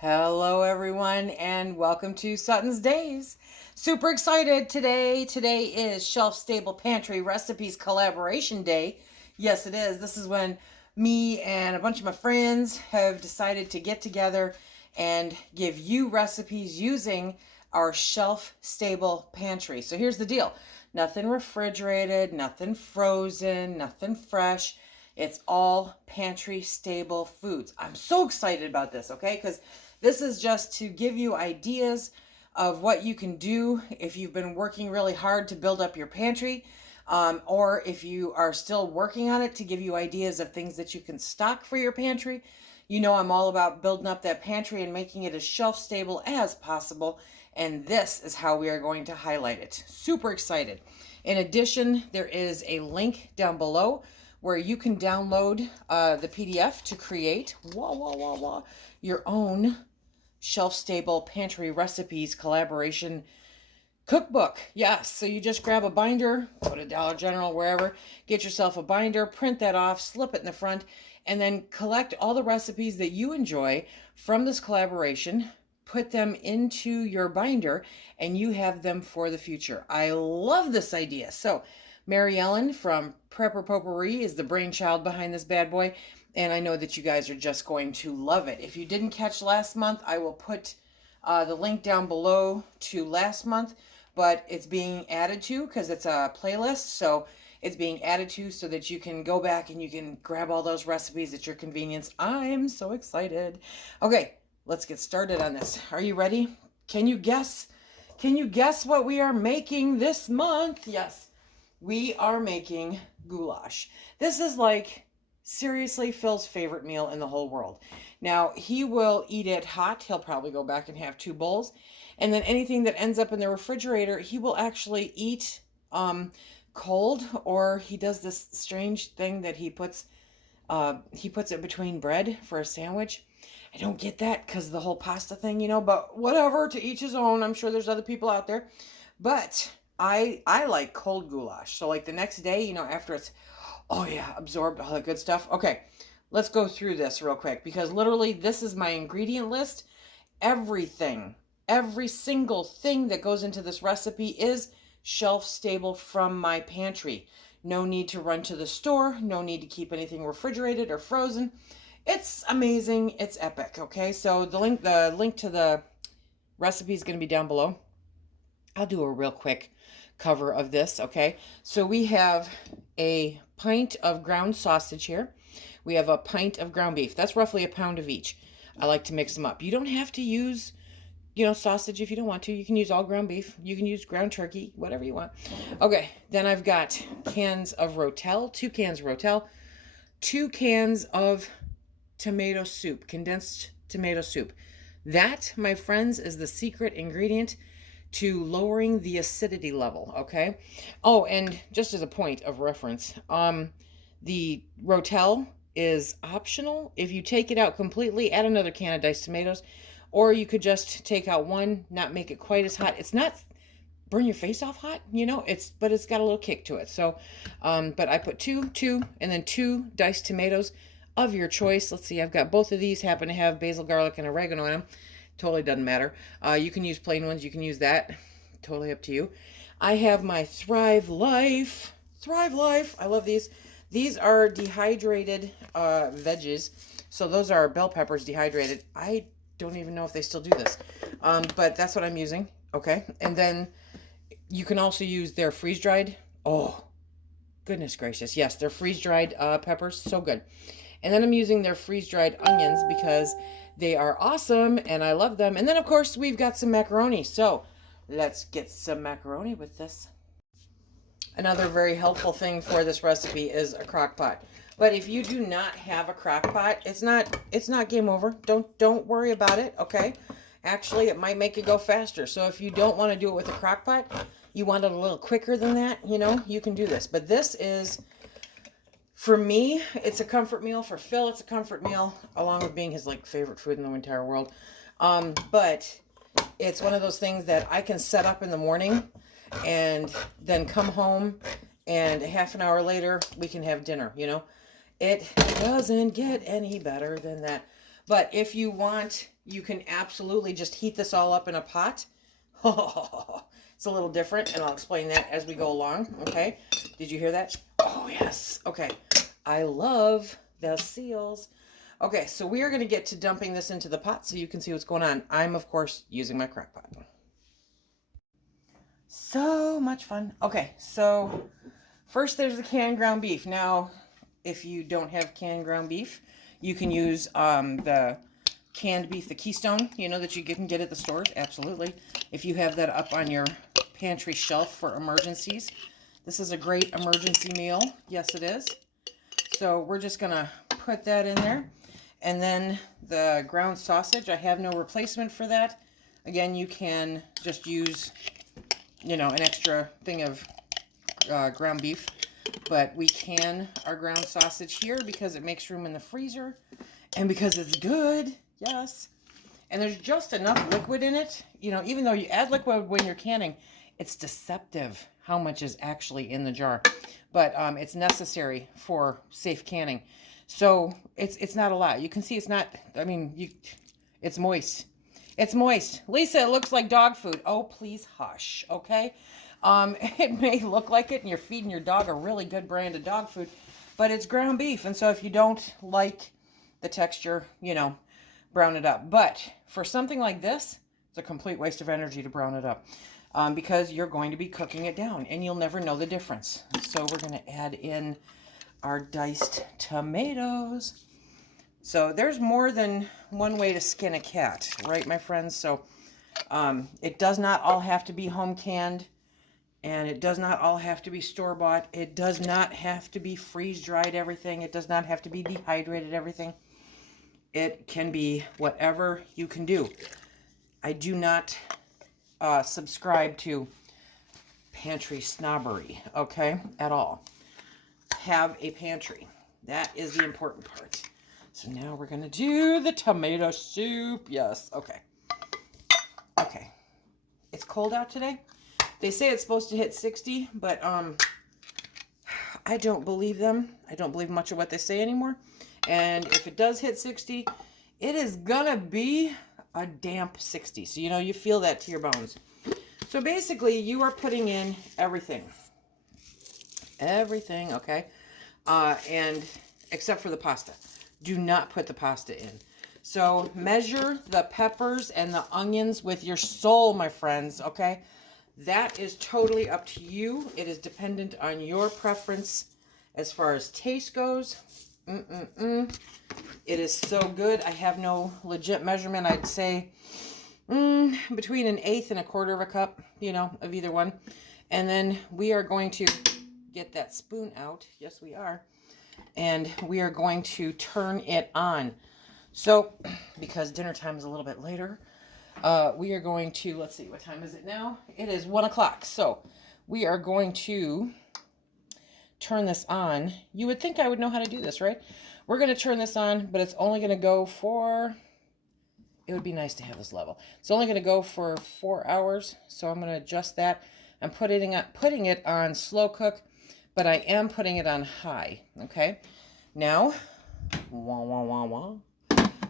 Hello, everyone, and welcome to SuttonsDaze. Super excited today. Today is Shelf Stable Pantry Recipes Collaboration Day. Yes, it is. This is when me and a bunch of my friends have decided to get together and give you recipes using our shelf stable pantry. So here's the deal. Nothing refrigerated, nothing frozen, nothing fresh. It's all pantry stable foods. I'm so excited about this, okay? Because this is just to give you ideas of what you can do if you've been working really hard to build up your pantry, or if you are still working on it, to give you ideas of things that you can stock for your pantry. You know, I'm all about building up that pantry and making it as shelf stable as possible, and this is how we are going to highlight it. Super excited. In addition, there is a link down below where you can download the PDF to create your own shelf-stable pantry recipes collaboration cookbook. Yes, so you just grab a binder, go to Dollar General, wherever, get yourself a binder, print that off, slip it in the front, and then collect all the recipes that you enjoy from this collaboration, put them into your binder, and you have them for the future. I love this idea. So Mary Ellen from Prepper Potpourri is the brainchild behind this bad boy, and I know that you guys are just going to love it. If you didn't catch last month, I will put the link down below to last month, but it's being added to because it's a playlist, so it's being added to so that you can go back and you can grab all those recipes at your convenience. I'm so excited. Okay, let's get started on this. Are you ready? Can you guess? Can you guess what we are making this month? Yes. We are making goulash. This is like seriously Phil's favorite meal in the whole world. Now, he will eat it hot. He'll probably go back and have 2 bowls. And then anything that ends up in the refrigerator, he will actually eat cold, or he does this strange thing that he puts it between bread for a sandwich. I don't get that because of the whole pasta thing, but whatever, to each his own. I'm sure there's other people out there. But I like cold goulash. So like the next day, after it's, absorbed all the good stuff. Okay, let's go through this real quick because literally this is my ingredient list. Everything, every single thing that goes into this recipe is shelf stable from my pantry. No need to run to the store. No need to keep anything refrigerated or frozen. It's amazing. It's epic. Okay, so the link to the recipe is going to be down below. I'll do a real quick cover of this, okay? So we have a pint of ground sausage here. We have a pint of ground beef. That's roughly a pound of each. I like to mix them up. You don't have to use, sausage if you don't want to. You can use all ground beef. You can use ground turkey, whatever you want. Okay, then I've got cans of Rotel, 2 cans of Rotel, 2 cans of tomato soup, condensed tomato soup. That, my friends, is the secret ingredient to lowering the acidity level, okay? Oh, and just as a point of reference, the Rotel is optional. If you take it out completely, add another can of diced tomatoes, or you could just take out one, not make it quite as hot. It's not burn your face off hot, but it's got a little kick to it. So, but I put two, and then 2 diced tomatoes of your choice. Let's see, I've got both of these, happen to have basil, garlic, and oregano in them. Totally doesn't matter. You can use plain ones. You can use that. Totally up to you. I have my Thrive Life. Thrive Life. I love these. These are dehydrated veggies. So those are bell peppers dehydrated. I don't even know if they still do this. But that's what I'm using. Okay. And then you can also use their freeze-dried. Oh, goodness gracious. Yes, they're freeze-dried peppers. So good. And then I'm using their freeze-dried onions because they are awesome and I love them. And then, of course, we've got some macaroni. So let's get some macaroni with this. Another very helpful thing for this recipe is a crock pot. But if you do not have a crock pot, it's not game over. Don't worry about it, okay? Actually, it might make it go faster. So if you don't want to do it with a crock pot, you want it a little quicker than that, you can do this. But this is, for me, it's a comfort meal. For Phil, it's a comfort meal, along with being his favorite food in the entire world. But it's one of those things that I can set up in the morning and then come home, and half an hour later we can have dinner. It doesn't get any better than that. But if you want, you can absolutely just heat this all up in a pot. It's a little different, and I'll explain that as we go along, okay? Did you hear that? Oh, yes. Okay. I love the seals. Okay, so we are going to get to dumping this into the pot so you can see what's going on. I'm, of course, using my crock pot. So much fun. Okay, so first there's the canned ground beef. Now, if you don't have canned ground beef, you can use the canned beef, the Keystone, you know, that you can get at the stores. Absolutely. If you have that up on your pantry shelf for emergencies, this is a great emergency meal. Yes, it is. So we're just going to put that in there. And then the ground sausage, I have no replacement for that. Again, you can just use, you know, an extra thing of ground beef. But we can our ground sausage here because it makes room in the freezer. And because it's good. Yes. And there's just enough liquid in it. You know, even though you add liquid when you're canning, it's deceptive how much is actually in the jar. But it's necessary for safe canning. So it's not a lot. You can see it's not, I mean, it's moist. It's moist. Lisa, it looks like dog food. Oh, please hush, okay? It may look like it and you're feeding your dog a really good brand of dog food, but it's ground beef. And so if you don't like the texture, you know, brown it up. But for something like this, it's a complete waste of energy to brown it up because you're going to be cooking it down and you'll never know the difference. So we're going to add in our diced tomatoes. So there's more than one way to skin a cat, right, my friends? So it does not all have to be home canned, and it does not all have to be store-bought. It does not have to be freeze-dried everything. It does not have to be dehydrated everything. It can be whatever you can do. I do not subscribe to pantry snobbery, okay, at all. Have a pantry. That is the important part. So now we're going to do the tomato soup. Yes, okay. Okay. It's cold out today. They say it's supposed to hit 60, but I don't believe them. I don't believe much of what they say anymore. And if it does hit 60, it is gonna be a damp 60. So, you know, you feel that to your bones. So basically, you are putting in everything. Everything, okay? And except for the pasta. Do not put the pasta in. So measure the peppers and the onions with your soul, my friends, okay? That is totally up to you. It is dependent on your preference as far as taste goes. It is so good. I have no legit measurement. I'd say between an eighth and a quarter of a cup, you know, of either one. And then we are going to get that spoon out. Yes, we are. And we are going to turn it on. So, because dinner time is a little bit later, we are going to, let's see, what time is it now? It is 1 o'clock. So, we are going to turn this on. You would think I would know how to do this, right? We're going to turn this on, but it's only going to go for, it would be nice to have this level. It's only going to go for 4 hours. So, I'm going to adjust that. I'm putting it on slow cook, but I am putting it on high, okay? Now,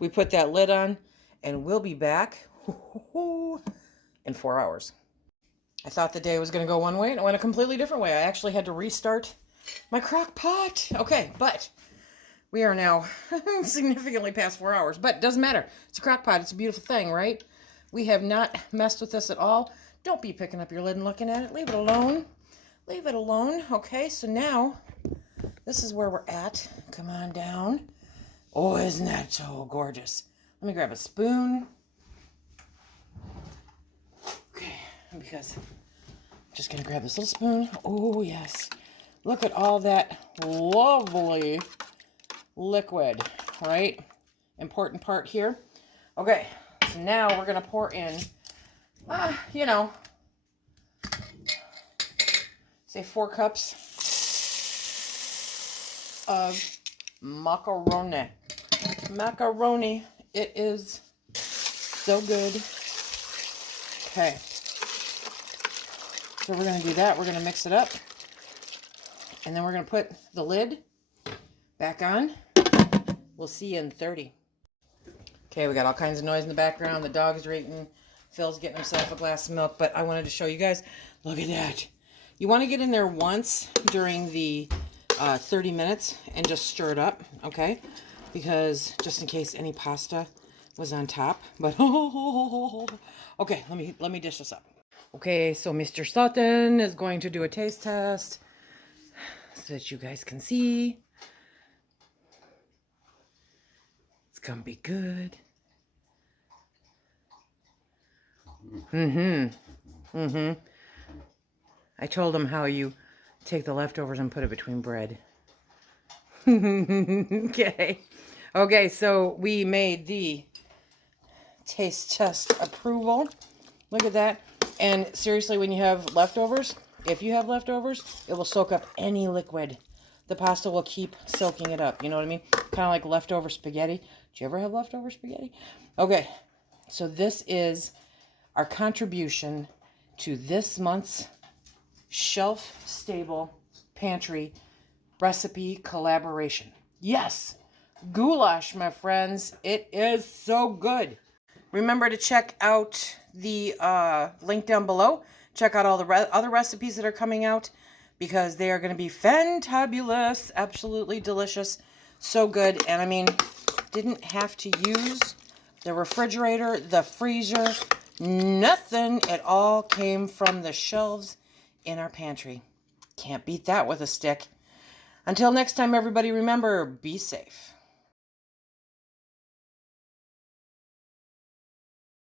we put that lid on, and we'll be back in 4 hours. I thought the day was going to go one way, and it went a completely different way. I actually had to restart my crock pot. Okay, but we are now significantly past 4 hours, but it doesn't matter. It's a crock pot. It's a beautiful thing, right? We have not messed with this at all. Don't be picking up your lid and looking at it. Leave it alone. Leave it alone. Okay, so now this is where we're at. Come on down. Oh, isn't that so gorgeous? Let me grab a spoon. Okay, because I'm just going to grab this little spoon. Oh, yes. Look at all that lovely liquid, right? Important part here. Okay, so now we're going to pour in, you know, say 4 cups of macaroni. Macaroni. It is so good. Okay. So we're going to do that. We're going to mix it up. And then we're going to put the lid back on. We'll see you in 30. Okay, we got all kinds of noise in the background. The dogs are eating. Phil's getting himself a glass of milk. But I wanted to show you guys. Look at that. You want to get in there once during the 30 minutes and just stir it up, okay? Because just in case any pasta was on top. But okay, let me dish this up. Okay, so Mr. Sutton is going to do a taste test so that you guys can see. It's gonna be good. I told him how you take the leftovers and put it between bread. Okay. Okay, so we made the taste test approval. Look at that. And seriously, when you have leftovers, if you have leftovers, it will soak up any liquid. The pasta will keep soaking it up. You know what I mean? Kind of like leftover spaghetti. Do you ever have leftover spaghetti? Okay, so this is our contribution to this month's shelf-stable pantry recipe collaboration. Yes, goulash, my friends. It is so good. Remember to check out the link down below. Check out all the other recipes that are coming out because they are going to be fantabulous, absolutely delicious, so good. And I mean, didn't have to use the refrigerator, the freezer, nothing. It all came from the shelves in our pantry. Can't beat that with a stick. Until next time, everybody, remember, be safe.